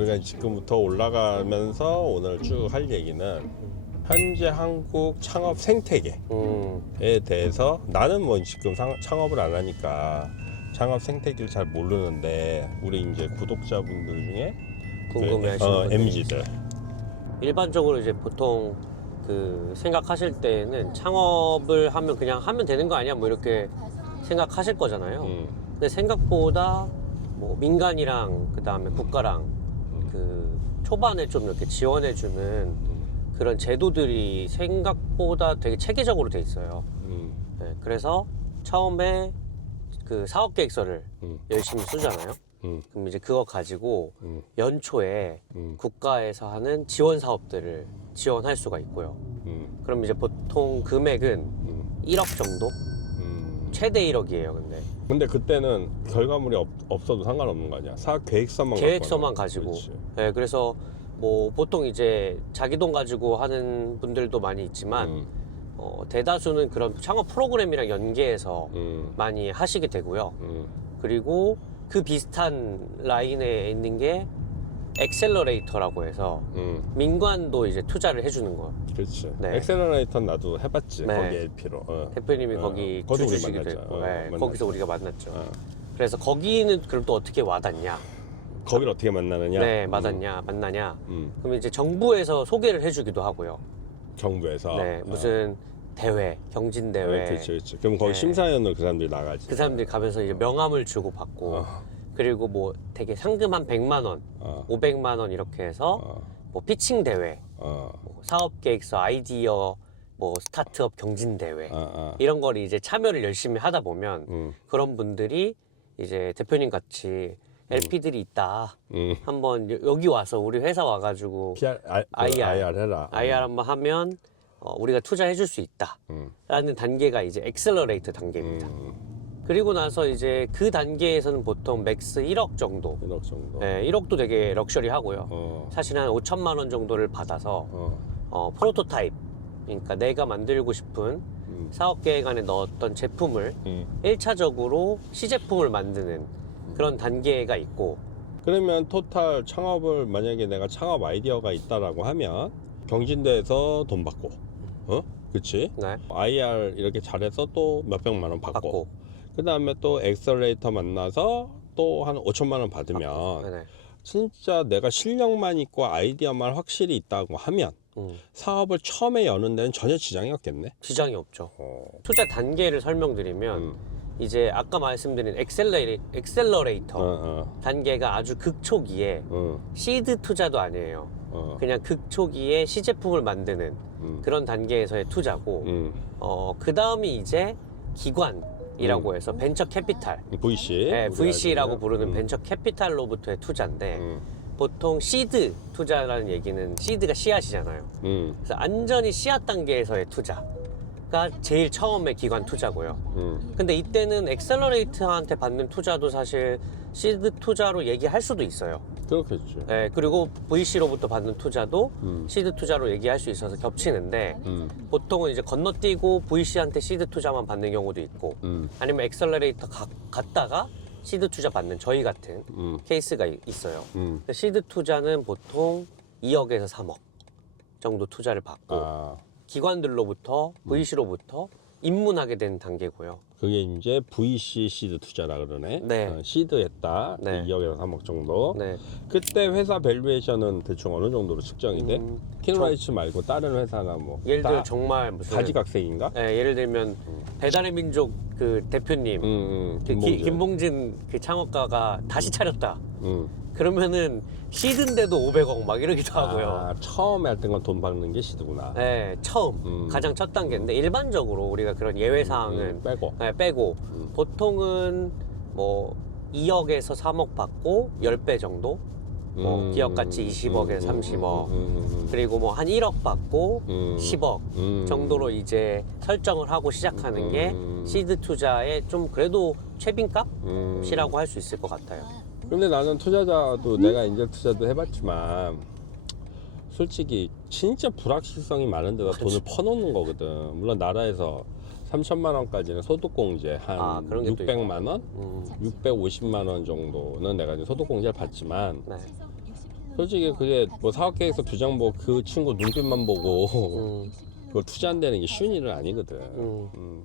우리가 지금부터 올라가면서 오늘 쭉 할 얘기는 현재 한국 창업 생태계에 음, 대해서 나는 뭐 지금 상- 창업을 안 하니까 창업 생태계를 잘 모르는데 우리 이제 구독자분들 중에 궁금해하시는 어, 분들이 MZ들 일반적으로 이제 보통 그 생각하실 때는 창업을 하면 그냥 하면 되는 거 아니야? 뭐 이렇게 생각하실 거잖아요. 음, 근데 생각보다 뭐 민간이랑 그 다음에 국가랑 그 초반에 좀 이렇게 지원해주는 그런 제도들이 생각보다 되게 체계적으로 돼 있어요. 음, 네, 그래서 처음에 그 사업 계획서를 음, 열심히 쓰잖아요. 음, 그럼 이제 그거 가지고 음, 연초에 음, 국가에서 하는 지원 사업들을 지원할 수가 있고요. 음, 그럼 이제 보통 금액은 음, 1억 정도? 음. 최대 1억이에요, 근데. 근데 그때는 결과물이 없, 없어도 상관없는 거 아니야? 사업 계획서만 갖고 계획서만 하는 거야. 가지고. 그렇지. 네, 그래서 뭐 보통 이제 자기 돈 가지고 하는 분들도 많이 있지만 음, 어, 대다수는 그런 창업 프로그램이랑 연계해서 음, 많이 하시게 되고요. 음, 그리고 그 비슷한 라인에 있는 게 엑셀러레이터라고 해서 음. 민관도 이제 투자를 해주는 거예요. 그렇지. 네. 엑셀러레이터 나도 해봤지. 네. 거기 LP로. 어. 대표님이 어, 거기 거기서 우리 주주시기도 만났죠. 했고 어, 네, 만났죠. 거기서 우리가 만났죠. 어. 그래서 거기는 그럼 또 어떻게 와닿냐? 거기를 어떻게 만나느냐? 네, 음, 만났냐, 만나냐? 음, 그럼 이제 정부에서 소개를 해주기도 하고요. 정부에서. 네, 어. 무슨 대회, 경진 대회. 네, 그렇지, 그렇지. 그럼 거기 네. 심사위원으로 그 사람들이 나가지. 그 사람들이 가면서 이제 명함을 주고 받고 어, 그리고 뭐 되게 상금 한 100만 원, 어, 500만 원 이렇게 해서 어, 뭐 피칭 대회, 어, 뭐 사업 계획서, 아이디어, 뭐 스타트업 경진 대회 어, 어. 이런 걸 이제 참여를 열심히 하다 보면 음, 그런 분들이 이제 대표님 같이 LP들이 있다. 음. 한번 여- 여기 와서 우리 회사 와가지고 PR, 아, IR. IR 해라. IR 한번 하면 어, 우리가 투자해줄 수 있다. 음, 라는 단계가 이제 엑셀러레이트 단계입니다. 음, 그리고 나서 이제 그 단계에서는 보통 맥스 1억 정도. 1억 정도. 네, 1억도 되게 럭셔리 하고요. 어, 사실 한 5천만 원 정도를 받아서 어, 어, 프로토타입, 그러니까 내가 만들고 싶은 음, 사업 계획 안에 넣었던 제품을 음. 1차적으로 시제품을 만드는 그런 단계가 있고 그러면 토탈 창업을 만약에 내가 창업 아이디어가 있다라고 하면 경진대에서 돈 받고, 어? 그치? 네, IR 이렇게 잘해서 또 몇백만 원 받고, 받고 그 다음에 또 엑셀레이터 만나서 또 한 5천만 원 받으면 네, 네. 진짜 내가 실력만 있고 아이디어만 확실히 있다고 하면 음, 사업을 처음에 여는 데는 전혀 지장이 없겠네. 지장이 없죠. 어. 투자 단계를 설명드리면 음. 이제 아까 말씀드린 엑셀레이, 엑셀러레이터 어, 어, 단계가 아주 극초기에 어, 시드 투자도 아니에요. 어. 그냥 극초기에 시제품을 만드는 음, 그런 단계에서의 투자고, 음. 어, 그 다음이 이제 기관 이라고 해서 벤처 캐피탈, VC. 네, 우리가 VC라고. 부르는 음, 벤처 캐피탈로부터의 투자인데, 음, 보통 시드 투자라는 얘기는 시드가 씨앗이잖아요. 음, 그래서 안전히 씨앗 단계에서의 투자가 제일 처음에 기관 투자고요. 음, 근데 이때는 엑셀러레이트한테 받는 투자도 사실 시드 투자로 얘기할 수도 있어요. 그렇겠지. 네, 그리고 VC로부터 받는 투자도 음, 시드 투자로 얘기할 수 있어서 겹치는데 음, 보통은 이제 건너뛰고 VC한테 시드 투자만 받는 경우도 있고 음, 아니면 엑셀러레이터 가- 갔다가 시드 투자 받는 저희 같은 음, 케이스가 이- 있어요. 음. 근데 시드 투자는 보통 2억에서 3억 정도 투자를 받고 아, 기관들로부터 VC로부터 입문하게 된 단계고요. 그게 이제 VC 시드 투자라 그러네. 네. 어, 시드 했다. 네. 2억에서 3억 정도. 네. 그때 회사 밸류에이션은 대충 어느 정도로 측정이 돼? 음, 킨라이츠 말고 다른 회사나 뭐 예를 들어 따- 정말 무슨 가지각색인가? 예, 예를 들면 배달의 민족 그 대표님 음, 음, 그 기- 김봉준. 김봉진 그 창업가가 다시 차렸다. 음. 그러면은 시드인데도 500억 막 이러기도 하고요. 아, 처음에 할 때는 돈 받는 게 시드구나. 네, 처음 음. 가장 첫 단계인데 일반적으로 우리가 그런 예외 사항은 음, 빼고. 네, 빼고 음. 보통은 뭐 2억에서 3억 받고 10배 정도 뭐 음, 기업 가치 20억에서 음, 30억 음, 음, 그리고 뭐 한 1억 받고 음, 10억 음. 정도로 이제 설정을 하고 시작하는 게 음. 시드 투자의 좀 그래도 음. 최빈값이라고 할 수 있을 것 같아요. 근데 나는 투자자도 내가 인제 투자도 해봤지만 솔직히 진짜 불확실성이 많은 데다. 돈을 퍼놓는 거거든. 물론 나라에서 3천만 원까지는 소득공제 한 아, 그런 게또 600만 원, 음, 650만 원 정도는 내가 이제 소득공제를 받지만 네. 솔직히 그게 뭐 사업 계획서 두 장 보고 그 친구 눈빛만 보고 음, 그걸 투자한다는 게 쉬운 일은 아니거든. 음, 음.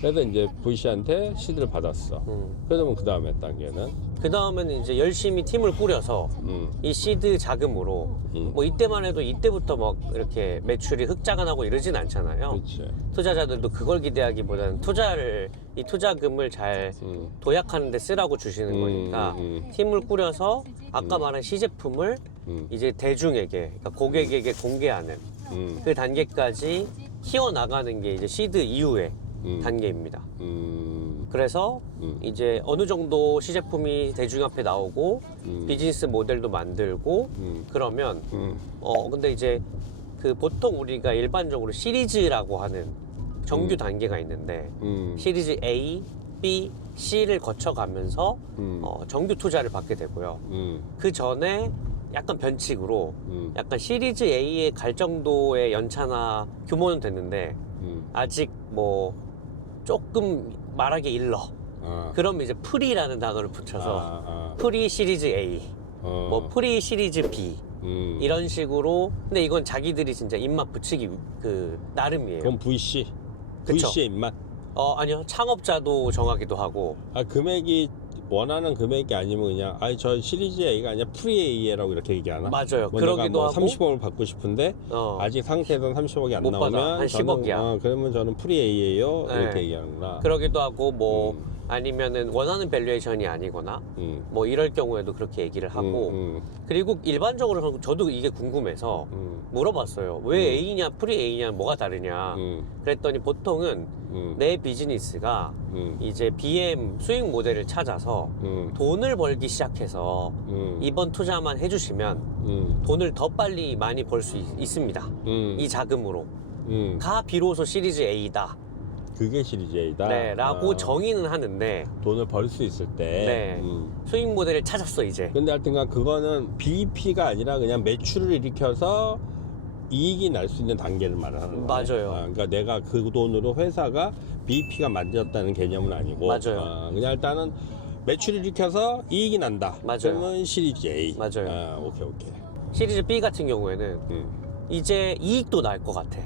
그래서 이제 VC한테 시드를 받았어. 음. 그러면 그 다음에 단계는 그 다음에는 이제 열심히 팀을 꾸려서 음, 이 시드 자금으로 음. 뭐 이때만 해도 이때부터 막 이렇게 매출이 흑자가 나고 이러진 않잖아요. 그렇지. 투자자들도 그걸 기대하기보다는 투자를 이 투자금을 잘 음. 도약하는 데 쓰라고 주시는 음, 거니까 음, 팀을 꾸려서 아까 말한 시제품을 음, 이제 대중에게 그러니까 고객에게 공개하는 음, 그 단계까지 키워 나가는 게 이제 시드 이후의 음, 단계입니다. 음, 그래서 음. 이제 어느 정도 시제품이 대중 앞에 나오고 음. 비즈니스 모델도 만들고 음, 그러면 음, 어 근데 이제 그 보통 우리가 일반적으로 시리즈라고 하는 정규 음. 단계가 있는데 음, 시리즈 A, B, C를 거쳐가면서 음, 어, 정규 투자를 받게 되고요. 음, 그 전에 약간 변칙으로 음, 약간 시리즈 A에 갈 정도의 연차나 규모는 됐는데 음. 아직 뭐 조금 말하기 일러. 아, 그럼 이제 프리라는 단어를 붙여서 아, 아, 프리 시리즈 A, 어, 뭐 프리 시리즈 B 음. 이런 식으로. 근데 이건 자기들이 진짜 입맛 붙이기 그 나름이에요. 그럼 VC, 그쵸. VC의 입맛. 어 아니요 창업자도 정하기도 하고 아 금액이 원하는 금액이 아니면 그냥 아니 저 시리즈 A가 아니라 프리 A라고 이렇게 얘기하나? 맞아요. 그러기도 뭐 하고 30억을 받고 싶은데 어, 아직 상태에서는 30억이 안못 받아. 나오면 한 저는, 10억 이야. 어, 그러면 저는 프리 A예요 네. 이렇게 얘기하는구나. 그러기도 하고 뭐 음. 아니면은 원하는 밸류에이션이 아니거나 음, 뭐 이럴 경우에도 그렇게 얘기를 하고 음, 그리고 일반적으로 저도 이게 궁금해서 음, 물어봤어요. 왜 A냐 프리 A냐 뭐가 다르냐. 음, 그랬더니 보통은 음, 내 비즈니스가 음, 이제 BM 수익 모델을 찾아서 음, 돈을 벌기 시작해서 음, 이번 투자만 해주시면 음, 돈을 더 빨리 많이 벌 수 있습니다. 음, 이 자금으로. 음. 가 비로소 시리즈 A다. 그게 시리즈 A다. 네, 라고 아, 정의는 하는데 돈을 벌 수 있을 때. 네. 음. 수익 모델을 찾았어, 이제. 근데 하여튼간 그거는 BEP가 아니라 그냥 매출을 일으켜서 이익이 날 수 있는 단계를 말하는 거예요. 맞아요. 아, 그러니까 내가 그 돈으로 회사가 BEP가 만들었다는 개념은 아니고 맞아요. 아, 그냥 일단은 매출을 일으켜서 이익이 난다. 맞아요. 그러면 시리즈 A. 맞아요. 아, 오케이 오케이. 시리즈 B 같은 경우에는 음. 이제 이익도 날 것 같아.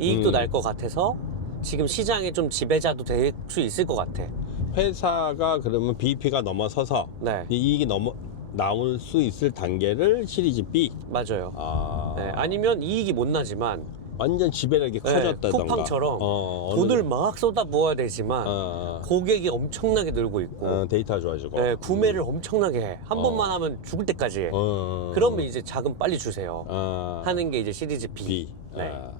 이익도 음. 날것 같아서 지금 시장에 좀 지배자도 될 수 있을 것 같아. 회사가 그러면 BEP가 넘어서서 네, 이 이익이 넘어 나올 수 있을 단계를 시리즈 B. 맞아요. 아, 네, 아니면 이익이 못 나지만 완전 지배력이 네, 커졌다던가. 쿠팡처럼 어, 어느 돈을. 막 쏟아 부어야 되지만 어, 고객이 엄청나게 늘고 있고 어, 데이터 좋아지고. 네, 구매를 엄청나게 해. 한 어. 번만 하면 죽을 때까지 해. 어, 그러면 이제 자금 빨리 주세요. 아, 하는 게 이제 시리즈 B. B. 네. 아.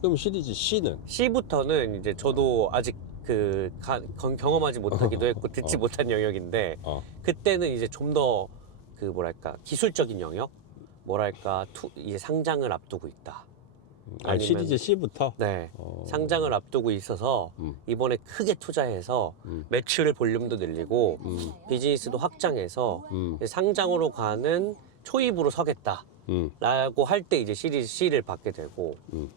그럼 시리즈 C는 C부터는 이제 저도 아직 그 가- 건- 경험하지 못하기도 했고 듣지 어. 못한 영역인데 어, 그때는 이제 좀 더 그 뭐랄까 기술적인 영역 뭐랄까 투, 이제 상장을 앞두고 있다. 아, 아니면- 시리즈 C부터. 네. 어. 상장을 앞두고 있어서 음, 이번에 크게 투자해서 음, 매출의 볼륨도 늘리고 음, 비즈니스도 확장해서 음, 이제 상장으로 가는 초입으로 서겠다. 음, 라고 할때 이제 시리즈 C를 받게 되고 음,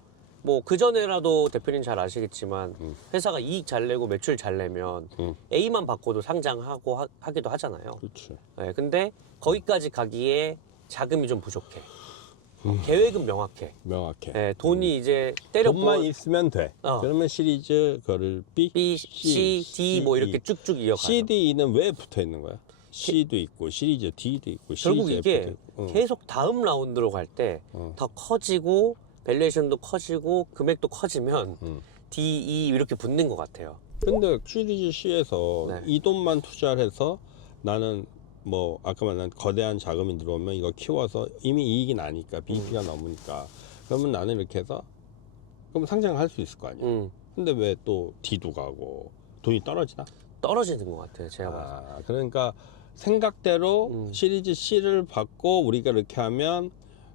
뭐 그전에라도 대표님 잘 아시겠지만 음. 회사가 이익 잘 내고 매출 잘 내면 음. A만 받고도 상장하고 하, 하기도 하잖아요. 그렇지. 네, 근데 거기까지 가기에 자금이 좀 부족해. 음. 계획은 명확해. 명확해. 네, 돈이 이제 때려 돈만 부어 있으면 돼. 어. 그러면 시리즈 그거를 B, B, C, D 뭐 이렇게 쭉쭉 이어가죠. C, D는 왜 붙어 있는 거야? C도 있고 시리즈 D도 있고 결국 이게 F도 있고. 응. 계속 다음 라운드로 갈 때더 어. 커지고 밸류에이션도 커지고 금액도 커지면 응. D, E 이렇게 붙는 것 같아요. 근데 시리즈 C에서 네. 이 돈만 투자를 해서 나는 뭐 아까 말한 거대한 자금이 들어오면 이거 키워서 이미 이익이 나니까 음. BP가 넘으니까 그러면 나는 이렇게 해서 그럼 상장할 수 있을 거 아니야. 음, 근데 왜 또 D도 가고 돈이 떨어지나? 떨어지는 것 같아요. 제가 봐서. 아, 그러니까 생각대로 음. 시리즈 C를 받고 우리가 이렇게 하면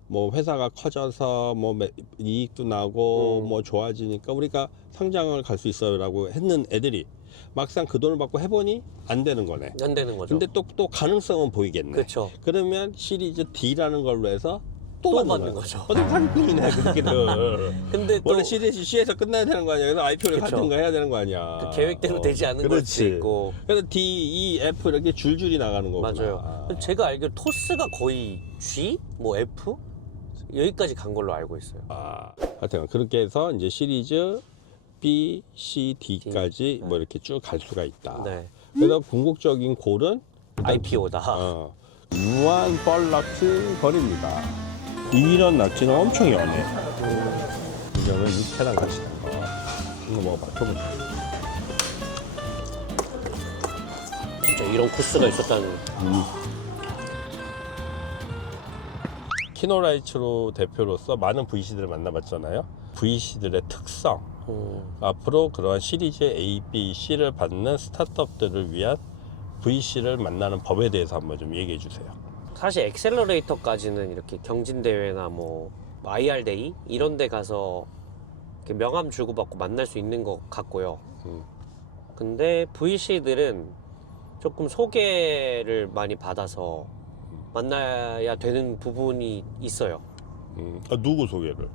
뭐 회사가 커져서 뭐 매- 이익도 나고 음. 뭐 좋아지니까 우리가 상장을 갈 수 있어요라고 했는 애들이 막상 그 돈을 받고 해보니 안 되는 거네. 안 되는 거죠. 근데 또또 가능성은 보이겠네. 그렇죠. 그러면 시리즈 D라는 걸로 해서 또, 또 받는. 거죠. 어떤 사기꾼이네 그렇게는. 근데 또 원래 시리즈 C에서 끝나야 되는 거 아니야? 그래서 IPO를 그쵸. 같은 거 해야 되는 거 아니야? 그 계획대로 어, 되지 않은. 수도 있고 그래서 D, E, F 이렇게 줄줄이 나가는 거구나. 맞아요. 제가 알기로 토스가 거의 G, 뭐 F 여기까지 간 걸로 알고 있어요. 아, 하여튼 그렇게 해서 이제 시리즈 B, C, D까지 D. 뭐 이렇게 쭉 갈 수가 있다. 네, 그래서 궁극적인 골은 IPO다. 어, 유한 뻘낙지 거리입니다. 이런 낙지는 엄청 연해. 이거는 육회랑 같이 된 거. 이거 먹어봐. 진짜 이런 코스가 있었다는. 키노라이츠로 대표로서 많은 VC들을 만나봤잖아요. VC들의 특성, 음, 앞으로 그러한 시리즈 A, B, C를 받는 스타트업들을 위한 VC를 만나는 법에 대해서 한번 좀 얘기해 주세요. 사실 엑셀러레이터까지는 이렇게 경진 대회나 뭐 IR 데이 이런 데 가서 명함 주고받고 만날 수 있는 것 같고요. 음. 근데 VC들은 조금 소개를 많이 받아서 만나야 되는 부분이 있어요. 음, 아, 누구 소개를?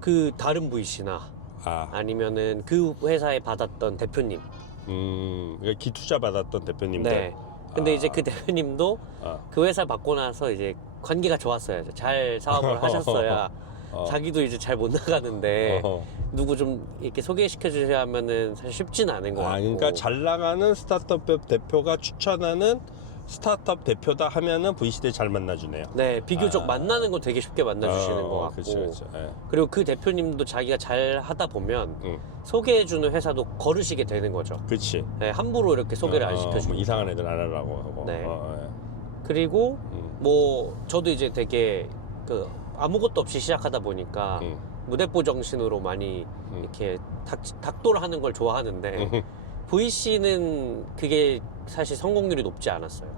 그 다른 VC나 아, 아니면은 그 회사에 받았던 대표님. 음, 그러니까 기투자 받았던 대표님들. 네. 근데 아. 이제 그 대표님도 아, 그 회사 받고 나서 이제 관계가 좋았어야죠. 잘 사업을 하셨어야 어. 자기도 이제 잘 못 나가는데 어허. 누구 좀 이렇게 소개시켜 주셔야 하면은 사실 쉽진 않은 것 아, 같고. 그러니까 잘 나가는 스타트업 대표가 추천하는 스타트업 대표다 하면은 VC들 잘 만나주네요. 네, 비교적 아. 만나는 거 되게 쉽게 만나 주시는 어, 것 같고. 그렇죠, 그렇죠. 예. 그리고 그 대표님도 자기가 잘 하다 보면 응, 소개해 주는 회사도 거르시게 되는 거죠. 그렇지. 네, 함부로 이렇게 소개를 안 어, 시켜 주고. 뭐 이상한 애들 안 하려고 하고. 네. 어, 예. 그리고 음, 뭐 저도 이제 되게 그 아무것도 없이 시작하다 보니까 음, 무대뽀 정신으로 많이 음. 이렇게 닥, 닥도를 하는 걸 좋아하는데 음. VC는 그게 사실 성공률이 높지 않았어요.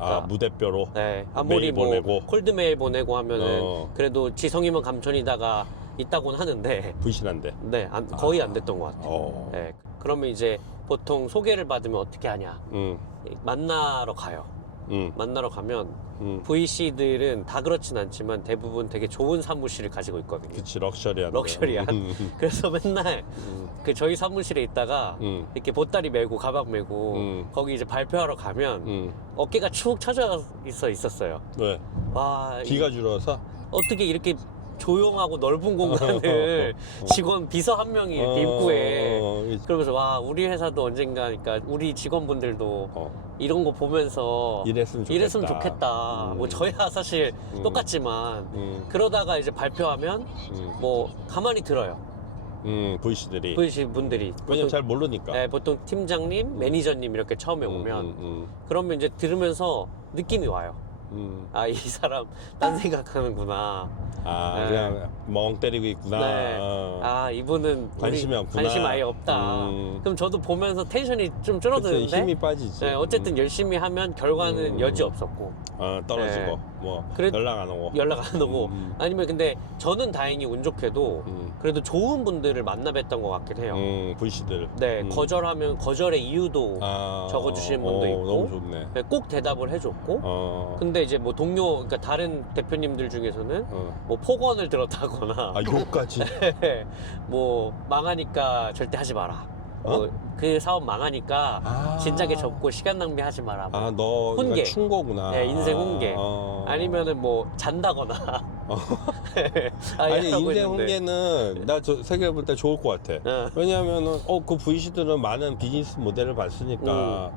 아 무대뼈로. 네, 아무리 메일 뭐 보내고. 콜드 메일 보내고 하면은 어. 그래도 지성이면 감천이다가 있다곤 하는데 VC란데. 네, 안- 거의 안 됐던 것 같아요. 어. 네, 그러면 이제 보통 소개를 받으면 어떻게 하냐? 음, 만나러 가요. 음, 만나러 가면 음. VC들은 다 그렇진 않지만 대부분 되게 좋은 사무실을 가지고 있거든요. 그치 럭셔리한. 럭셔리한. 음, 음, 그래서 맨날 음, 그 저희 사무실에 있다가 음, 이렇게 보따리 메고 가방 메고 음. 거기 이제 발표하러 가면 음. 어깨가 축 처져 있어 있었어요. 왜? 와 이- 기가 줄어서. 어떻게 이렇게 조용하고 넓은 공간을 직원 비서 한 명이 이렇게 입구에 어, 이- 그러면서 와 우리 회사도 언젠가니까 우리 직원분들도 어, 이런 거 보면서 이랬으면 좋겠다. 이랬으면 좋겠다. 음. 뭐 저야 사실 음. 똑같지만 음, 그러다가 이제 발표하면 음, 뭐 가만히 들어요. 음, VC들이. 보이신 분들이 왜냐면 보통, 잘 모르니까. 네, 보통 팀장님, 매니저님 이렇게 처음에 음, 오면 음, 그러면 이제 들으면서 느낌이 와요. 음, 음. 아 이 사람 딴 생각하는구나. 아 네. 그냥 멍 때리고 있구나. 네. 어. 아 이분은 우리 관심이 없구나. 관심 아예 없다. 음. 그럼 저도 보면서 텐션이 좀 그치, 줄어드는데 힘이 빠지지. 네, 어쨌든 음. 열심히 하면 결과는 음. 여지 없었고 어, 떨어지고 네. 뭐 그래- 연락 안 오고. 연락 안 오고 음. 아니면 근데 저는 다행히 운 좋게도 음, 그래도 좋은 분들을 만나 뵀던 것 같긴 해요. 음, VC들. 네 음. 거절하면 거절의 이유도 아, 적어주시는 분도 어, 있고. 너무 좋네. 네, 꼭 대답을 해줬고 어, 근데 이제 뭐 동료 그러니까 다른 대표님들 중에서는 어. 뭐 폭언을 들었다 거나 아 욕까지. 뭐 망하니까 절대 하지 마라. 어? 뭐그 사업 망하니까 아. 진작에 접고 시간 낭비하지 마라. 뭐. 아너 훈계. 충고구나. 네, 인생 훈계. 어. 아니면은 뭐 잔다거나. 아니 하고 인생 있는데. 훈계는 나 저 생각해 볼 때 좋을 것 같아. 어. 왜냐하면은 어그 VC들은 많은 비즈니스 모델을 봤으니까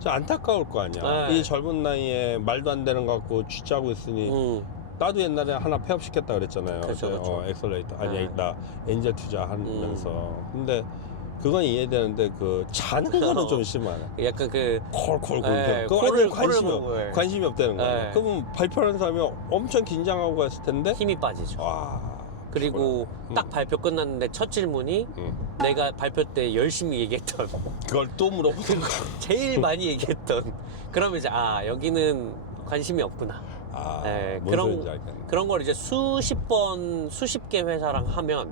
좀 안타까울 거 아니야. 음. 네. 이 젊은 나이에 말도 안 되는 거 갖고 취하고 있으니 음, 나도 옛날에 하나 폐업 시켰다 그랬잖아요. 그쵸, 저, 그쵸. 어, 엑셀레이터 아니 네. 나 엔젤 투자하면서. 음. 근데 그건 이해되는데 그 자는 거는 좀 심하네. 약간 그 콜콜 네, 콜. 그거 코를- 관심이 코를 없. 관심이 없다는 거야. 네. 그러면 발표하는 사람이 엄청 긴장하고 갔을 텐데. 힘이 빠지죠. 와. 그리고 음. 딱 발표 끝났는데 첫 질문이 응. 내가 발표 때 열심히 얘기했던 그걸 또 물어보는 거. 제일 많이 얘기했던 그러면 이제 아 여기는 관심이 없구나. 아, 네, 뭔 그런-. 그런 걸 이제 수십 번, 수십 개 회사랑 하면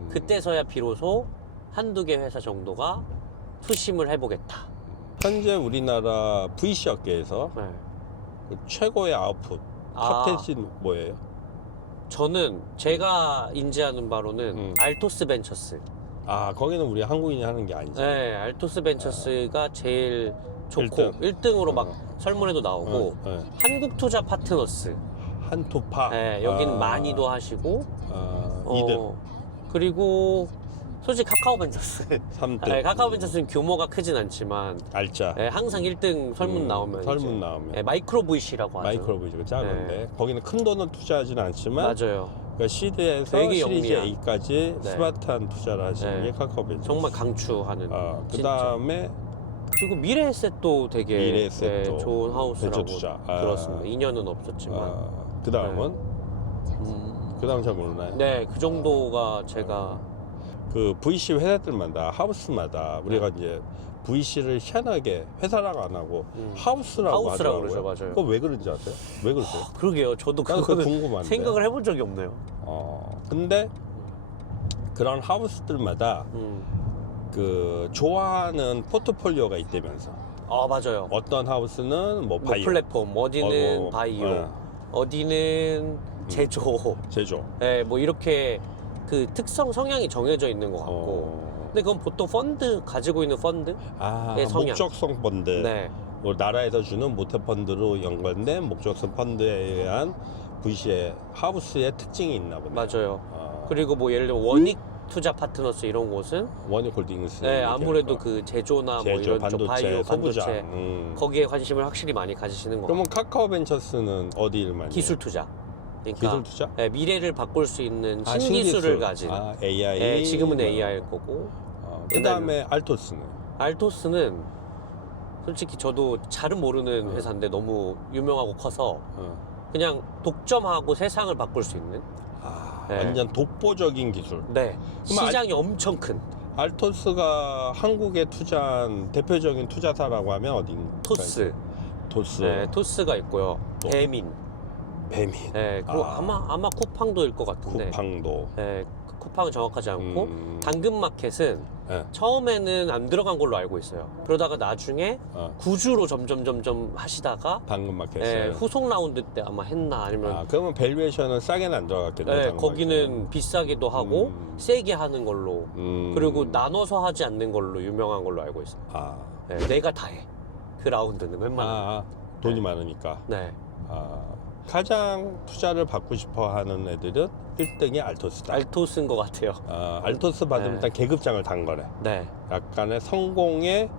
음. 그때서야 비로소 한두 개 회사 정도가 투심을 해보겠다. 현재 우리나라 VC 업계에서 네. 그 최고의 아웃풋 아. 탑텐신 뭐예요? 저는 제가 인지하는 바로는 음. 알토스 벤처스. 아 거기는 우리 한국인이 하는 게 아니지. 네, 알토스 벤처스가 제일 좋고 일등. 일등으로막 어. 설문에도 나오고 어, 어. 한국투자 파트너스. 한토파. 네, 여긴 아, 많이도 하시고 아, 어, 2등, 그리고 솔직히 카카오 벤처스. 3등. 네, 카카오 벤처스는 규모가 크진 않지만 알짜. 네, 항상 1등 설문 음, 나오면 설문 이제, 나오면. 네, 마이크로 VC라고 하죠. 마이크로 보이즈가 작은데 거기는 큰 돈은 투자하지는 않지만 맞아요. 그러니까 시드에서 되게 시리즈 영리한. A까지 네. 스마트한 투자를 하시는 네. 게 카카오벤처. 정말 강추하는. 어, 그 진짜. 다음에 그리고 미래에셋도 되게 미래에셋도 네, 좋은 하우스라고 투자. 아. 들었습니다. 2년은 없었지만. 그 다음은 음, 그 다음 잘 모르나요? 네, 그 정도가 제가 그 VC 회사들마다 하우스마다 우리가 이제 VC를 희한하게 회사라고 안 하고 음. 하우스라고 하우스라고 하더라고요. 그러죠, 맞아요. 그거 왜 그런지 아세요? 왜 그러세요? 그러게요. 저도 나는 그거 그거는 궁금한데. 생각을 해본 적이 없네요. 어, 근데 그런 하우스들마다 음. 그 좋아하는 포트폴리오가 있다면서 아 맞아요. 어떤 하우스는 뭐 뭐 바이오, 플랫폼 어디는 어, 뭐, 바이오, 어. 어디는 제조, 제조. 네, 뭐 이렇게 그 특성 성향이 정해져 있는 것 같고. 어. 근데 그건 보통 펀드 가지고 있는 펀드? 아, 의 성향. 목적성 펀드. 네. 뭐 나라에서 주는 모태 펀드로 연관된 목적성 펀드에 의한 VC의 하우스의 특징이 있나 보네요. 맞아요. 아, 그리고 뭐 예를 들어 원익 투자 파트너스 이런 곳은 원익홀딩스. 네, 아무래도? 그 제조나 뭐 제조, 이런 쪽 반도체, 바이오, 소부장. 반도체 음. 거기에 관심을 확실히 많이 가지시는 것 그러면 같아요. 카카오벤처스는 어디를 많이? 기술 투자. 그러니까 기술 투자? 네, 미래를 바꿀 수 있는 아, 신기술을 신기술. 가진. 아, AI. 네, 지금은 뭐. AI일 거고. 어, 그다음에 알토스는. 알토스는 솔직히 저도 잘은 모르는 어. 회사인데 너무 유명하고 커서 어. 그냥 독점하고 세상을 바꿀 수 있는. 아, 네. 완전 독보적인 기술. 네. 시장이 엄청 큰 알토스가 한국에 투자한 대표적인 투자사라고 하면 어딘가요? 토스. 토스. 네, 토스가 있고요. 또. 배민. 배민. 네, 그리고 아. 아. 마 아마 쿠팡도일 것 같은데. 쿠팡도. 네, 그 쿠팡은 정확하지 않고 음. 당근마켓은 네. 처음에는 안 들어간 걸로 알고 있어요. 그러다가 나중에 어, 구주로 점점 점점 하시다가 당근마켓. 네, 후속 라운드 때 아마 했나 아니면 아, 그러면 밸류에이션은 싸게는 안 들어갔겠네. 네, 당근마켓은. 거기는 비싸기도 하고 음. 세게 하는 걸로 음. 그리고 나눠서 하지 않는 걸로 유명한 걸로 알고 있어요. 아, 네, 내가 다 해. 그 라운드는 아, 웬만하면. 아, 돈이 네. 많으니까. 네. 아, 가장 투자를 받고 싶어 하는 애들은 1등이 알토스다. 알토스인 것 같아요. 아, 알토스 받으면 네. 일단 계급장을 단 거네. 네. 약간의 성공의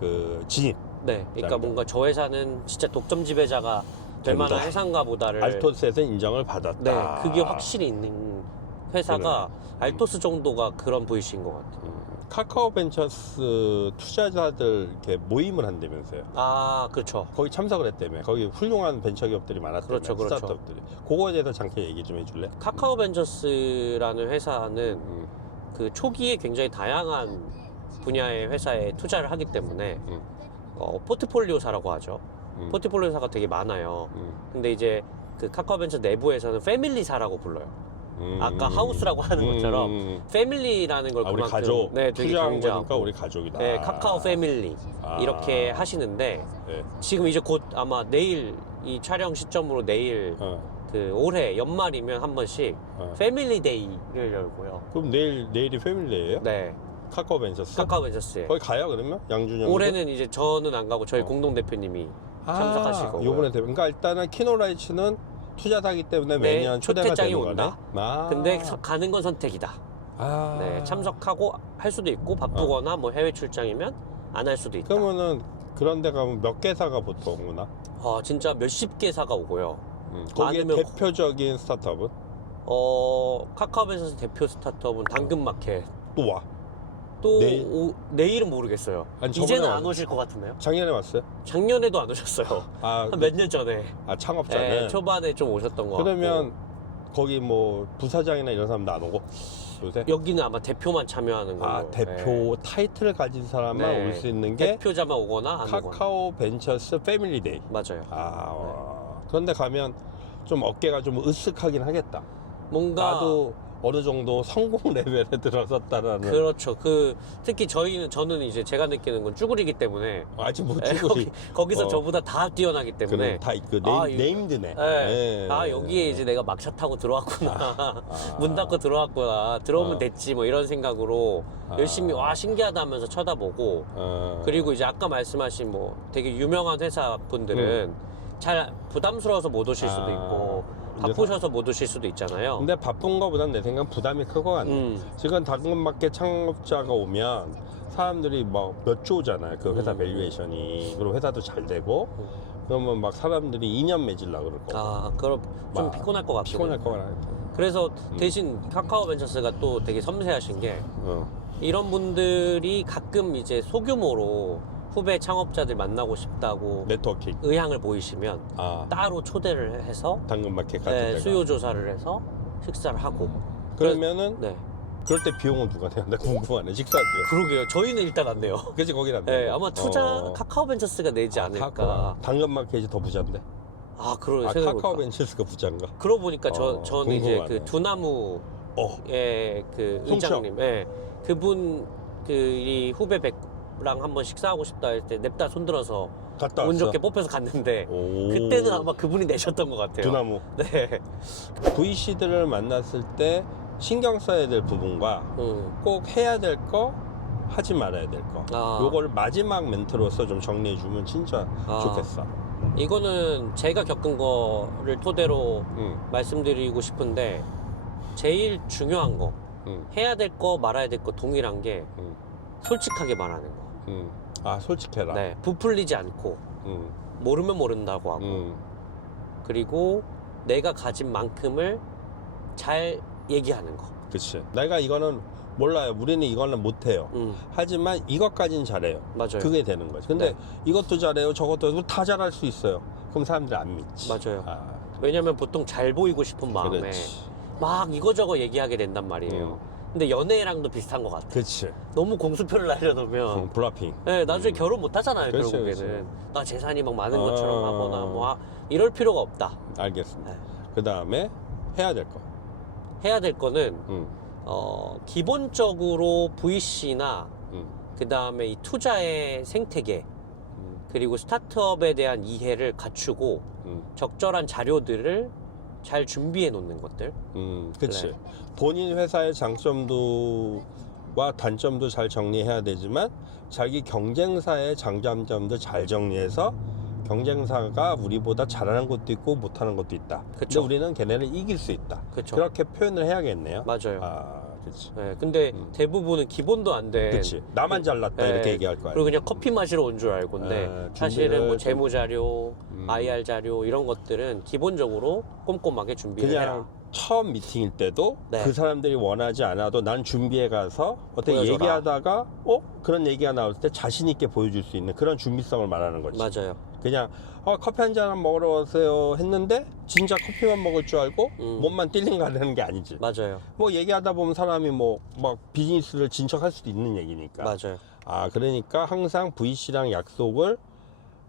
그 진입. 네. 그러니까. 뭔가 저 회사는 진짜 독점 지배자가 될 된다. 만한 회사인가 보다를 알토스에서 인정을 받았다. 네. 그게 확실히 있는 회사가 알토스 정도가 그런 VC인 것 같아요. 음, 카카오 벤처스 투자자들 이렇게 모임을 한다면서요. 아, 그렇죠. 거기 참석을 했다며. 거기 훌륭한 벤처 기업들이 많았다며. 그렇죠, 그렇죠. 스타트업들이. 그거에 대해서 잠깐 얘기 좀 해줄래? 카카오 벤처스라는 회사는 음, 그 초기에 굉장히 다양한 분야의 회사에 투자를 하기 때문에 음. 어, 포트폴리오사라고 하죠. 음, 포트폴리오사가 되게 많아요. 음, 근데 이제 그 카카오벤처 내부에서는 패밀리사라고 불러요. 음, 아까 음, 하우스라고 하는 음, 것처럼 음, 패밀리라는 걸 아, 우리 그만큼 가족. 네, 되게 투자한 강조하고 거니까 우리 가족이다. 네, 카카오 패밀리 아. 이렇게 하시는데 네. 지금 이제 곧 아마 내일 이 촬영 시점으로 내일 어, 그 올해 연말이면 한 번씩 어. 패밀리 데이를 열고요. 그럼 내일 내일이 패밀리예요? 네, 카카오 벤처스? 카카오 벤처스에 거기 가요 그러면 양준영. 올해는 이제 저는 안 가고 저희 어. 공동 대표님이 아, 참석하실 거고요. 요번에 대 그러니까 일단은 키노라이츠는 투자사기 때문에 네, 매년 초대가 초대장이 되는 온다. 거네. 아. 근데 서- 가는 건 선택이다. 아. 네, 참석하고 할 수도 있고 바쁘거나 뭐 해외 출장이면 안 할 수도 있다. 그러면은 그런 데 가면 몇 개사가 보통 오나? 아, 진짜 몇십 개사가 오고요. 음, 거기에 많으면 대표적인 스타트업은 어, 카카오벤처스 대표 스타트업은 당근마켓. 또 와. 또 내일? 오- 내일은 모르겠어요. 아니, 저번에 이제는 왔- 안 오실 것 같은데요? 작년에 왔어요? 작년에도 안 오셨어요. 아, 한 몇 년 전에. 아 창업자는. 네, 초반에 좀 오셨던 것 그러면. 거기 뭐 부사장이나 이런 사람도 안 오고 요새? 여기는 아마 대표만 참여하는 걸로. 아 대표 타이틀을 가진 사람만 네. 올 수 있는 네. 게 대표자만 오거나 안 오거나. 카카오 벤처스 패밀리 데이. 맞아요. 아 와. 그런데 가면 좀 어깨가 좀 으쓱하긴 하겠다. 뭔가 나도 어느 정도 성공 레벨에 들어섰다라는 그렇죠. 그 특히 저희는 저는 이제 제가 느끼는 건 쭈구리기 때문에 아직 못 예, 찍고 거기, 거기서 어. 저보다 다 뛰어나기 때문에 그래 다그 아, 네임, 이- 네임드네. 예. 예. 아 여기에 이제 내가 막차 타고 들어왔구나 아. 문 닫고 들어왔구나 들어오면 어. 됐지 뭐 이런 생각으로 아. 열심히 와 신기하다 하면서 쳐다보고 어. 그리고 이제 아까 말씀하신 뭐 되게 유명한 회사 분들은 잘 부담스러워서 못 오실 수도 음. 아. 있고 근데 바쁘셔서 못 오실 수도 있잖아요. 근데 바쁜 거보단 내 생각 은 부담이 클것 같네. 음. 지금 당근마켓 창업자가 오면 사람들이 막 몇 조잖아요. 그 회사 음. 밸류에이션이 그리고 회사도 잘 되고 그러면 막 사람들이 2년 맺으려 그럴 거. 아 그럼 좀 막 피곤할 것 같긴 피곤할. 거 같아. 그래서 대신 카카오 벤처스가 또 되게 섬세하신 게 어. 이런 분들이 가끔 이제 소규모로 후배 창업자들 만나고 싶다고 네트워킹. 의향을 보이시면 아 따로 초대를 해서 당근마켓 같은 네, 데가. 수요 조사를 해서 식사를 하고 그러면은 네 그럴 때 비용은 누가 내야 나 궁금하네. 식사 비용. 그러게요 저희는 일단 안 내요 그지 거긴 안 네, 돼. 아마 투자 카카오벤처스가 내지 않을까 카카오. 당근마켓이 더 부자인데. 아 그러네 아 생각해보니까 카카오벤처스가 부자인가? 그러고 보니까 저, 어, 저는 이제 궁금하네. 그 두나무 어. 예, 그 송청. 의장님, 예, 그분 그이 후배 백 랑 한번 식사하고 싶다 할 때 냅다 손들어서 갔다 운 왔어. 좋게 뽑혀서 갔는데 오. 그때는 아마 그분이 내셨던 것 같아요. 두나무. 네, VC들을 만났을 때 신경 써야 될 부분과 음, 꼭 해야 될 거, 하지 말아야 될 거. 아. 요걸 마지막 멘트로서 좀 정리해 주면 진짜 아. 좋겠어. 이거는 제가 겪은 거를 토대로 응, 말씀드리고 싶은데 제일 중요한 거 응, 해야 될 거 말아야 될 거 동일한 게 응, 솔직하게 말하는 거. 응. 아, 솔직해라. 네, 부풀리지 않고 응, 모르면 모른다고 하고 응, 그리고 내가 가진 만큼을 잘 얘기하는 거. 그치. 내가 이거는 몰라요. 우리는 이거는 못해요. 음, 하지만 이것까지는 잘해요. 맞아요. 그게 되는 거지. 근데 네. 이것도 잘해요. 저것도 해요. 다 잘할 수 있어요. 그럼 사람들이 안 믿지. 맞아요. 아, 왜냐면 보통 잘 보이고 싶은 마음에 그렇지. 막 이거저거 얘기하게 된단 말이에요. 근데 연애랑도 비슷한 것 같아. 그치. 너무 공수표를 날려놓으면 응, 블라핑. 네, 나중에 음. 결혼 못 하잖아요. 그렇죠, 결국에는 그렇죠. 나 재산이 막 많은 아. 것처럼 하거나 뭐 아, 이럴 필요가 없다. 알겠습니다. 네. 그 다음에 해야 될 거. 해야 될 거는 응, 어, 기본적으로 VC나 응, 그 다음에 이 투자의 생태계 응, 그리고 스타트업에 대한 이해를 갖추고 응. 적절한 자료들을 잘 준비해 놓는 것들. 음, 그치. 네. 본인 회사의 장점도와 단점도 잘 정리해야 되지만 자기 경쟁사의 장단점도 잘 정리해서 경쟁사가 우리보다 잘하는 것도 있고 못하는 것도 있다. 그쵸. 근데 우리는 걔네를 이길 수 있다. 그렇죠. 그렇게 표현을 해야겠네요. 맞아요. 아, 그치. 네, 근데 음. 대부분은 기본도 안 돼. 그치. 나만 잘났다 네. 이렇게 얘기할 거야. 그리고 그냥 커피 마시러 온 줄 알고인데 네, 사실은 뭐 준비를 재무 자료, 음. IR 자료 이런 것들은 기본적으로 꼼꼼하게 준비를 그냥 해라. 처음 미팅일 때도 네. 그 사람들이 원하지 않아도 난 준비해 가서 어떻게 보여줘라. 얘기하다가 어 그런 얘기가 나올 때 자신 있게 보여줄 수 있는 그런 준비성을 말하는 거지. 맞아요. 그냥 어, 커피 한 잔 먹으러 오세요 했는데 진짜 커피만 먹을 줄 알고 음. 몸만 뛸링 가는 게 아니지. 맞아요. 뭐 얘기하다 보면 사람이 뭐 막 비즈니스를 진척할 수도 있는 얘기니까. 맞아요. 아 그러니까 항상 VC랑 약속을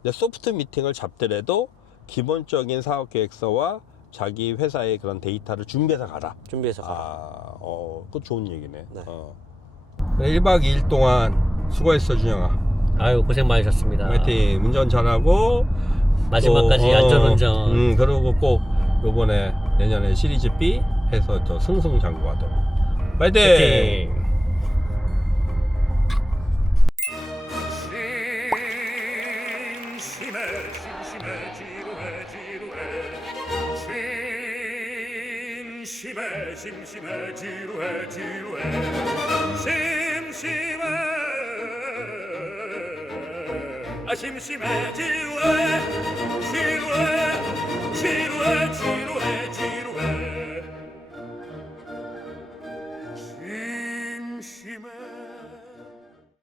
내 소프트 미팅을 잡더라도 기본적인 사업 계획서와 자기 회사의 그런 데이터를 준비해서 가라. 준비해서 가라. 아, 어, 그거 좋은 얘기네. 네. 어. 1박 2일 동안 수고했어, 준영아. 아유 고생 많으셨습니다. 화이팅. 운전 잘하고. 마지막까지 또, 어, 안전운전. 음, 그러고 꼭 요번에 내년에 시리즈 B 해서 또 승승장구하도록. 화이팅! 화이팅! 심심해 심심해 지루해 지루해 심심해 심심해 지루해 지루해 심심해 아 심심해 지루해 지루해 지루해 지루해 지루해 심심해